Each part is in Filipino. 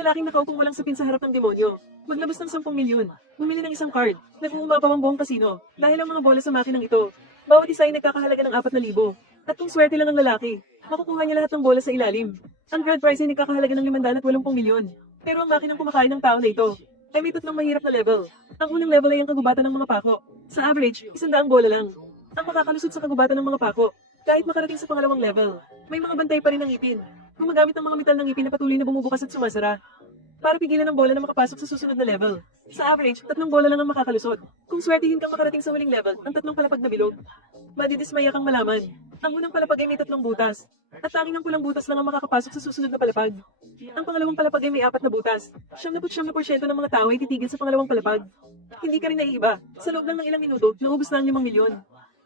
lalaking nakaupong walang sapin sa harap ng demonyo. Maglabas ng 10 milyon. Bumili ng isang card. Nag-uumapaw ang buong kasino. Dahil ang mga bola sa makinang ito. Bawat isa ay nagkakahalaga ng 4,000. At kung swerte lang ang lalaki, makukuha niya lahat ng bola sa ilalim. Ang grand prize ay nagkakahalaga ng 580 milyon. Pero ang makinang kumakain ng tao na ito ay may 3 mahirap na level. Ang unang level ay ang kagubatan ng mga pako. Sa average, 100 bola lang. Ang makakalusot sa kagubatan ng mga pako, kahit makarating sa pangalawang level, may mga bantay pa rin ng ngipin. Gumagamit ng mga metal ng ngipin na patuloy na bumubukas at sumasara para pigilan ng bola na makapasok sa susunod na level. Sa average, 3 bola lang ang makakalusot. Kung swertihin kang makarating sa huling level, ang 3 palapag na bilog, madidismaya kang malaman. Ang unang palapag ay may 3 butas, at tanging ang pulang butas lang ang makakapasok sa susunod na palapag. Ang pangalawang palapag ay may 4 na butas. 79% ng mga tao ay titigil sa pangalawang palapag. Hindi ka rin naiiba. Sa loob lang ng ilang minuto, naubos na ang 5 milyon.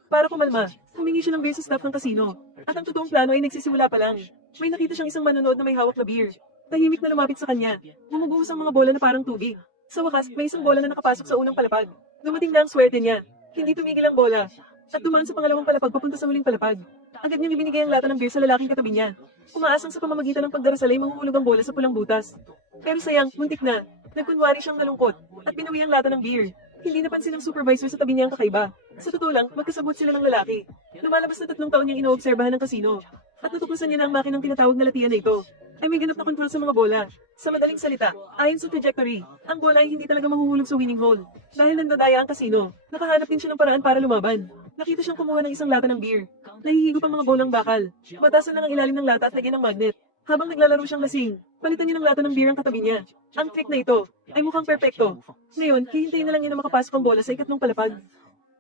Para kumalma, humingi siya ng beer sa staff ng kasino. At ang totoong plano ay nagsisimula pa lang. May nakita siyang isang manonood na may hawak na beer. Tahimik na lumapit sa kanya. Gumuguhos ang mga bola na parang tubig. Sa wakas, may isang bola na nakapasok sa unang palapag. Dumating na ang swerte niya. Hindi tumigil ang bola. At dumaan sa pangalawang palapag papunta sa huling palapag. Agad niyang ibinigay ang lata ng beer sa lalaking katabi niya. Umaasang sa pamamagitan ng pagdarasal ay mahuhulog ang bola sa pulang butas. Pero sayang, muntik na. Nagkunwari siyang nalungkot at pinuwi ang lata ng beer. Hindi napansin ng supervisor sa tabi niya ang kakaiba. Sa totoo lang, magkasabot sila ng lalaki. Lumalabas na 3 taon niyang inoobserbahan ng kasino. At natuklasan niya na ang makinang tinatawag na latian na ito ay may ganap na kontrol sa mga bola. Sa madaling salita, ayon sa trajectory, ang bola ay hindi talaga mahuhulog sa winning hole. Dahil nandadaya ang kasino, nakahanap din siya ng paraan para lumaban. Nakita siyang kumuha ng isang lata ng beer. Nahihigop ang mga bolang bakal. Batasan lang ang ilalim ng lata at lagyan ng magnet. Habang naglalaro siyang lasing, palitan niya ng lata ng beer ang katabi niya. Ang trick na ito ay mukhang perpekto. Ngayon, hihintayin na lang niya na makapasok ang bola sa ikatlong palapag.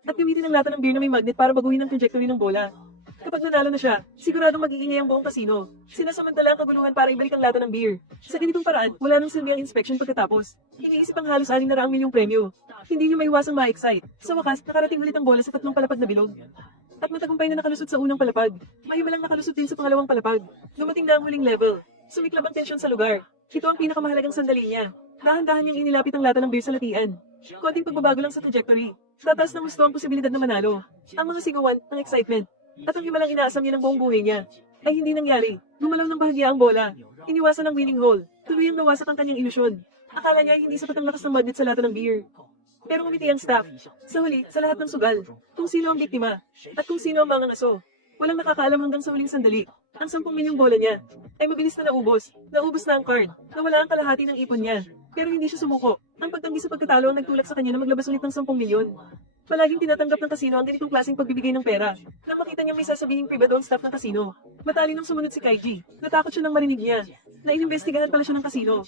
At gamitin ang lata ng beer na may magnet para baguhin ang trajectory ng bola. Kapag nanalo na siya, siguradong mag-iingay ang buong kasino. Sinasamantala ang kaguluhan para ibalik ang lata ng beer. Sa ganitong paraan, wala nang silbi ang inspection pagkatapos. Iniisip ang halos 600 milyong premyo. Hindi niyo maiwasang ma-excite. Sa wakas, nakarating ulit ang bola sa 3 palapag na bilog. At matagumpay na nakalusot sa unang palapag. Mahimalang nakalusot din sa pangalawang palapag. Dumating na ang huling level. Sumiklab ang tensyon sa lugar. Ito ang pinakamahalagang sandali niya. Dahan-dahan niyang inilapit ang lata ng beer sa latian. Konting pagbabago lang sa trajectory. Tataas ng gusto ang posibilidad na manalo. Ang mga sigawan, ang excitement, at ang himalang inaasam niya ng buong buhay niya, ay hindi nangyari. Gumalaw ng bahagya ang bola. Iniwasan ang winning hole. Tuluyang nawasak ang kanyang ilusyon. Akala niya ay hindi sapat ang lakas ng magnet sa lata ng beer. Pero umiti ang staff. Sa huli, sa lahat ng sugal, kung sino ang biktima, at kung sino ang mga ngaso. Walang nakakaalam hanggang sa huling sandali. Ang 10 milyong bola niya ay mabilis na naubos. Naubos na ang card. Nawala ang kalahati ng ipon niya. Pero hindi siya sumuko. Ang pagtanggi sa pagkatalo ang nagtulak sa kanya na maglabas ulit ng 10 milyon. Palaging tinatanggap ng kasino ang ganitong klaseng pagbibigay ng pera. Nang makita niya may sasabihing pribado ang staff ng kasino, matalinong sumunod si Kaiji. Natakot siya nang marinig niya na inimbestigahan pala siya ng kasino.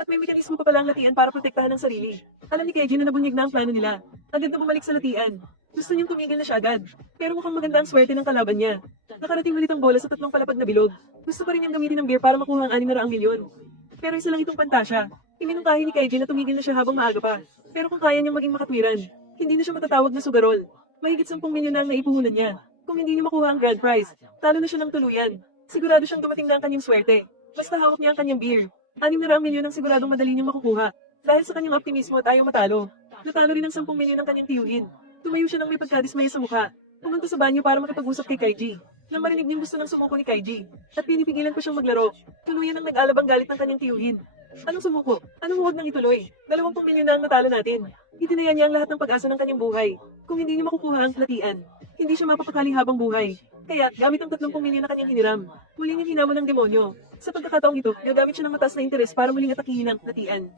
At may mekanismo pa pala ang latian para protektahan ng sarili. Alam ni Kaiji na nabunyag na ang plano nila. Agad na bumalik sa latian. Gusto niyang tumigil na siya agad. Pero mukhang maganda ang swerte ng kalaban niya. Nakarating ulit ang bola sa 3 palapag na bilog. Gusto pa rin niyang gamitin ng beer para makuha ang 600 milyon. Pero isa lang itong pantasya. Iminungkahi ni Kaiji na tumigil na siya habang maaga pa. Pero kung kaya niyang maging makatwiran, hindi na siya matatawag na sugarol. Mahigit 10 milyon na ang naipuhunan niya. Kung hindi niya makuha ang grand prize, talo na siya ng tuluyan. Sigurado siyang dumating na ang kanyang swerte. Basta hawak niya ang kanyang beer. 600 milyon ang siguradong madali niyang makukuha. Dahil sa kanyang optimismo at ayaw matalo. Natalo rin ang 10 milyon ang kanyang tiyuhin. Tumayo siya nang may pagkadismaya sa mukha. Pumunta sa banyo para makipag-usap kay Kaiji. Nang marinig niyang gusto ng sumuko ni Kaiji, at pinipigilan pa siyang maglaro, tuluyan ang nag-alabang galit ng kanyang tiyuhin. Anong sumuko? Anong huwag nang ituloy? 20 milyon na ang natalo natin. Itinaya niya ang lahat ng pag-asa ng kanyang buhay. Kung hindi niya makukuha ang latian, hindi siya mapapakali habang buhay. Kaya, gamit ang 30 milyon na kanyang hiniram, muli niyang hinamon ng demonyo. Sa pagkakataong ito, gagamit siya ng mataas na interes para muling atakihin ang latian.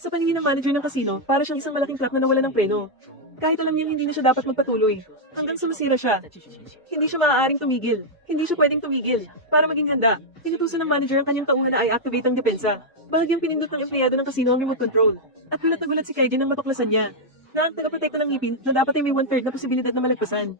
Sa paningin ng manager ng kasino, para siyang isang malaking truck na nawala ng preno. Kahit alam niyang hindi na siya dapat magpatuloy, hanggang sa masira siya. Hindi siya maaaring tumigil. Hindi siya pwedeng tumigil. Para maging handa, inutusan ng manager ang kanyang tauhan na i-activate ang depensa. Bahagyang pinindot ng empleyado ng kasino ang remote control. At gulat na gulat si Kaiji nang matuklasan niya na ang tagaprotekta ng ngipin na dapat ay may 1/3 na posibilidad na malagpasan.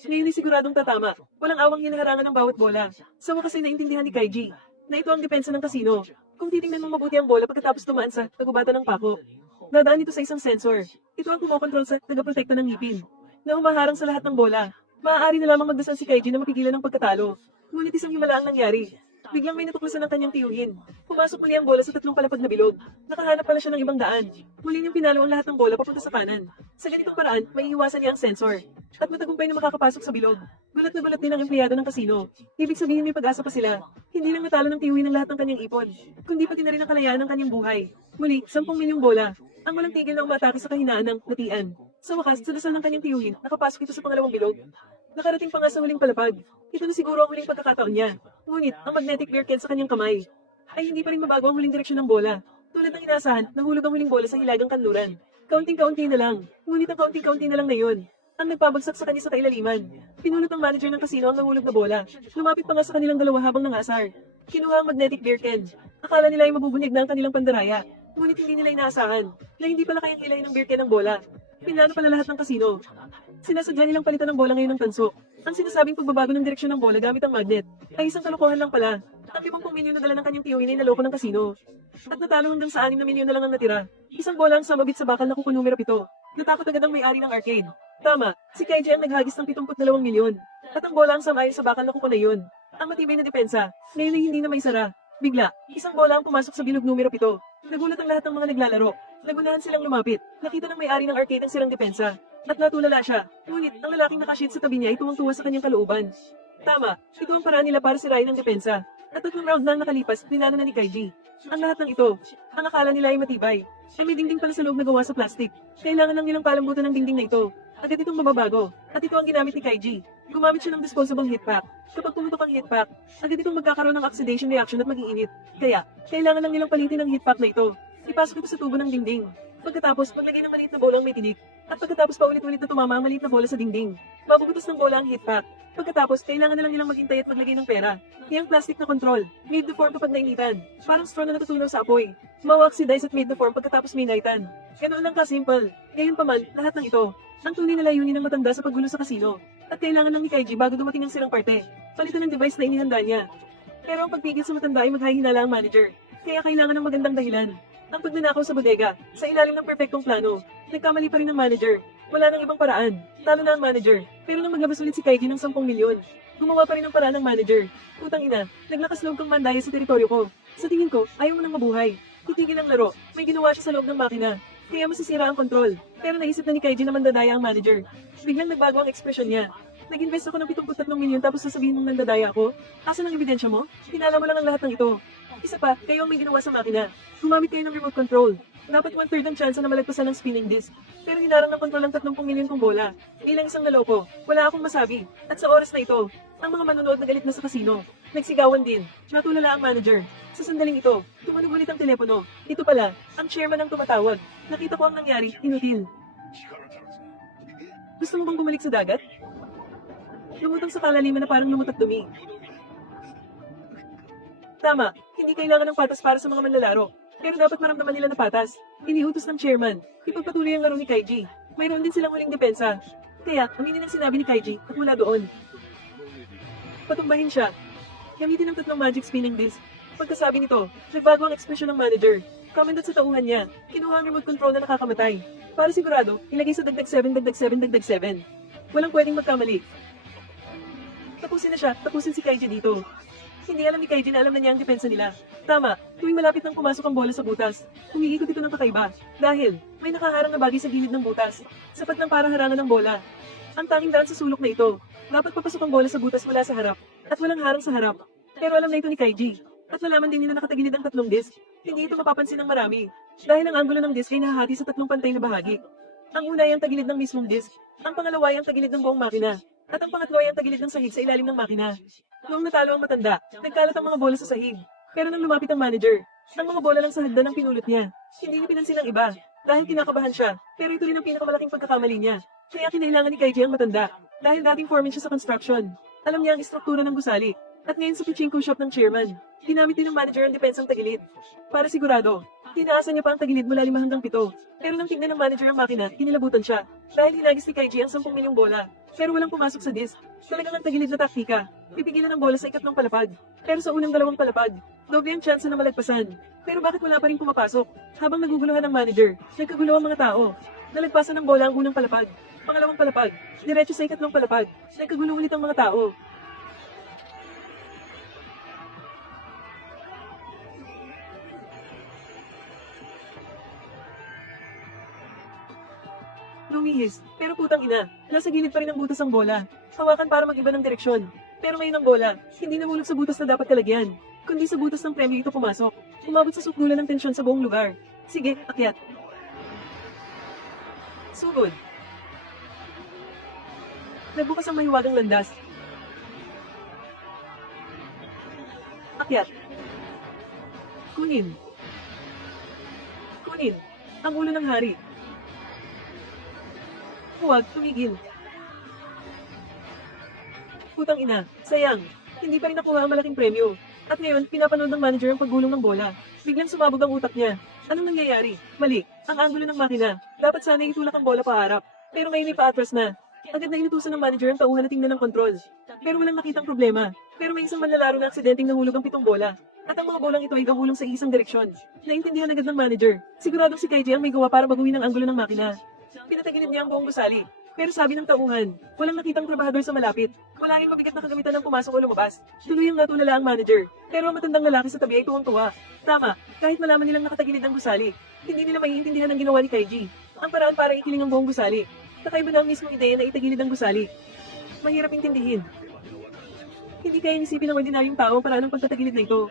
Ngayon ay siguradong tatama. Walang awang hinaharangan ng bawat bola. Sa wakas ay naintindihan ni Kaiji na ito ang depensa ng kasino. Kung titingnan mo mabuti ang bola pagkatapos tumaan sa kagubatan ng pako, dadaan ito sa isang sensor. Ito ang kumokontrol sa tagaprotekta ng ngipin na humaharang sa lahat ng bola. Maaari na lamang magdasal si Kaiji na mapigilan ng pagkatalo. Ngunit isang himala ang nangyari. Biglang may natuklasan ng kanyang tiyuhin. Pumasok muli ang bola sa 3 palapag na bilog. Nakahanap pala siya ng ibang daan. Muli niyang pinalo ang lahat ng bola papunta sa kanan. Sa ganitong paraan, may iiwasan niya ang sensor. At matagumpay na makakapasok sa bilog. Gulat na gulat din ang empleyado ng kasino. Ibig sabihin may pag-asa pa sila. Hindi lang natalo ng tiyuhin ng lahat ng kanyang ipon, kundi pati na rin ang kalayaan ng kanyang buhay. Muli, 10 milyong bola. Ang walang tigil na umatake sa kahinaan ng natian. Sa wakas, sa dasal ng kanyang tiyuhin, nakapasok ito sa pangalawang bilog. Nakarating pa nga sa huling palapag. Ito na siguro ang huling pagkakataon niya. Ngunit, ang magnetic bear can sa kanyang kamay ay hindi pa rin mabago ang huling direksyon ng bola. Tulad ng inaasahan, nahulog ang huling bola sa hilagang kanluran. Kaunting-kaunti na lang. Ngunit ang kaunting-kaunti na lang na yun ang nagpabagsak sa kanya sa kailaliman. Pinulot ng manager ng kasino ang nahulog na bola. Lumapit pa nga sa kanilang dalawa habang nangasar. Kinuha ang magnetic bear can. Akala nila ay mabubunyag na ang kanilang pandaraya. Ngunit hindi nila inaasahan na hindi pala kayang ilay ng bear can ang bola. Pinano pala lahat ng kasino. Sinasadya nilang palitan ng bola ngayon ng tanso. Ang sinasabing pagbabago ng direksyon ng bola gamit ang magnet ay isang kalokohan lang pala. Ang 50 milyon na dala ng kanyang tiyuhin ay naloko ng kasino. At natalo hanggang sa 6 na milyon na lang ang natira. Isang bola ang sumabit sa bakal na kuko numero 7. Natakot agad ang may-ari ng arcade. Tama, si Kaiji ang naghagis ng 72 milyon. At ang bola ang samayon sa bakal na kuko na yun. Ang matibay na depensa, ngayon ay hindi na may sara. Bigla, isang bola ang pumasok sa bilog numero 7. Nagulat ang lahat ng mga naglalaro. Nagunahan silang lumapit. Nakita ng may-ari ng arcade ang sirang depensa. At natulala siya. Ngunit, ang lalaking nakasheet sa tabi niya ay tuwang-tuwa sa kanyang kalooban. Tama, ito ang paraan nila para sirain ang depensa. At 3 round na ang nakalipas, tinalo na ni Kaiji. Ang lahat ng ito, ang akala nila ay matibay, ay may dingding pala sa loob na gawa sa plastic. Kailangan lang nilang palambutan ng dingding na ito. Agad itong mababago. At ito ang ginamit ni Kaiji. Gumamit siya ng disposable heat pack. Kapag pumutok ang heat pack, agad itong magkakaroon ng oxidation reaction at mag-iinit. Kaya, kailangan lang nilang palitin ang heat pack na ito. Ipasok ito sa tubo ng dingding. Pagkatapos, maglagay ng maliit na bola ang may tinik. At pagkatapos paulit-ulit na tumama ang maliit na bola sa dingding. Mabubutos ng bola ang heat pack. Pagkatapos, kailangan na lang nilang maghintay at maglagay ng pera. Iyang plastic na control, made the form kapag nainitan. Parang straw na natutunaw sa apoy. Mawa-oxidize at made the form pagkatapos minaitan. Ganoon lang ka-simple. Ngayon pa man, lahat ng ito, ang tunay na layunin ng matanda sa paggulo sa kasino. At kailangan lang ni Kaiji bago dumating ang sirang parte. Palitan ng device na inihanda niya. Pero ang pagpigil sa matanda ay maghahinala ang manager. Kaya kailangan ng magandang dahilan. Ang pagnanakaw sa bodega, sa ilalim ng perpektong plano. Nagkamali pa rin ng manager. Wala nang ibang paraan. Talo na ang manager. Pero nang maglabas ulit si Kaiji ng 10 milyon, gumawa pa rin ng paraan ng manager. Putang ina, naglakas loob kang mandaya sa teritoryo ko. Sa tingin ko, ayaw mo nang mabuhay. Titigil ang laro. May ginawa siya sa loob ng makina. Kaya masisira ang kontrol. Pero naisip na ni Kaiji na mandadaya ang manager. Biglang nagbago ang ekspresyon niya. Nag-invest ako ng 73 milyon tapos sasabihin mong nandadaya ako? Asan ang ebidensya mo? Tinala mo lang ang lahat ng ito. Isa pa, kayo ang may ginawa sa makina. Gumamit kayo ng remote control. Dapat 1/3 ang chance na malagpasan ng spinning disc. Pero hinarang ng kontrol ng 30 milyon kong bola. Bilang isang naloko, wala akong masabi. At sa oras na ito, ang mga manonood na galit na sa kasino. Nagsigawan din. Natulala ang manager. Sa sandaling ito, tumunog ulit ang telepono. Ito pala, ang chairman ang tumatawag. Nakita ko ang nangyari, inutil. Gusto mo bang bumalik sa dagat? Lumutang sa kalaliman na parang lumutat dumi. Tama, hindi kailangan ng patas para sa mga manlalaro. Pero dapat maramdaman nila na patas. Iniutos ng chairman. Ipagpatuloy ang laro ni Kaiji. Mayroon din silang huling depensa. Kaya, aminin ang sinabi ni Kaiji at mula doon. Patumbahin siya. Gamitin ang 3 magic spinning disc. Pagkasabi nito, nagbago ang ekspresyon ng manager. Commendat sa tauhan niya. Kinuha ang remote control na nakakamatay. Para sigurado, ilagay sa dagdag 7, dagdag 7, dagdag 7. Walang pwedeng magkamali. Tapusin na siya, tapusin si Kaiji dito. Hindi alam ni Kaiji na alam na niya ang depensa nila. Tama, tuwing malapit nang pumasok ang bola sa butas, humiikot ito ng kakaiba. Dahil, may nakaharang na bagay sa gilid ng butas. Sapat lang para harangan ng bola. Ang tanging daan sa sulok na ito, dapat papasok ang bola sa butas mula sa harap, at walang harang sa harap. Pero alam na ito ni Kaiji. At nalaman din nila nakatagilid ang 3 disc. Hindi ito mapapansin ng marami. Dahil ang anggulo ng disc ay nahahati sa 3 pantay na bahagi. Ang una ay ang tagilid ng mismong disc. Ang pangalawa ay ang tagilid ng buong makina. At ang pangatlo ay ang tagilid ng sahig sa ilalim ng makina. Noong natalo ang matanda, nagkalat ang mga bola sa sahig. Pero nang lumapit ang manager, ang mga bola lang sa hagdan ang pinulot niya. Hindi niya pinansin ang iba. Dahil kinakabahan siya, pero ito rin ang pinakamalaking pagkakamali niya. Kaya kinailangan ni Kaiji ang matanda. Dahil dating foreman siya sa construction. Alam niya ang istruktura ng gusali. At ngayon sa pachinko shop ng chairman, ginamit din ng manager ang depensang tagilid. Para sigurado, tinaasan niya pa ang tagilid mula 5 hanggang 7. Pero nang tignan ng manager ang makina, kinilabutan siya. Dahil hinagis ni Kaiji ang 10 milyong bola. Pero walang pumasok sa disc. Talagang ang tagilid na taktika. Pipigilan ng bola sa ikatlong palapag. Pero sa unang 2 palapag, doble ang tsansa na malagpasan. Pero bakit wala pa rin pumapasok? Habang naguguluhan ng manager, nagkagulo ang mga tao. Nalagpasan ng bola ang unang palapag. Pangalawang palapag, diretso sa ikatlong palapag. Nagkagulo ulit ang mga tao. Lumihis, pero putang ina, nasa gilid pa rin ang butas ang bola. Hawakan para mag-iba ng direksyon. Pero ngayon ang bola, hindi nahulog sa butas na dapat kalagyan, kundi sa butas ng premyo ito pumasok. Umabot sa sukdulan ng tensyon sa buong lugar. Sige, akyat. Sugod. Nagbukas ang mahiwagang landas. Akyat. Kunin. Kunin. Ang ulo ng hari. Huwag, tumigil. Putang ina, sayang. Hindi pa rin nakuha ang malaking premyo. At ngayon, pinapanood ng manager ang paggulong ng bola. Biglang sumabog ang utak niya. Anong nangyayari? Mali, ang anggulo ng makina. Dapat sana itulak ang bola paharap. Pero ngayon ay paatras na. Agad na inutusan ng manager ang tauhan na tingnan ng kontrol. Pero walang nakitang problema. Pero may isang manlalaro na aksidenteng nahulog ang 7 bola. At ang mga bolang ito ay gahulong sa isang direksyon. Naintindihan agad ng manager. Siguradong si Kaiji ang may gawa para baguhin ang anggulo ng makina. Pinatagilid niya ang buong gusali. Pero sabi ng tauhan, walang nakitang trabahador sa malapit. Wala ring mabigat na kagamitan ng pumasok o lumabas. Tuluyang natulala ang manager. Pero ang matandang lalaki sa tabi ay tuwang-tuwa. Tama, kahit malaman nilang nakatagilid ang gusali, hindi nila maiintindihan ang ginawa ni Kaiji. Ang paraan para ikiling ang buong gusali. Kakaiba na ang mismong ideya na itagilid ang gusali. Mahirap intindihin. Hindi kaya isipin ng ordinaryong tao ang paraan ng pagtatagilid na ito.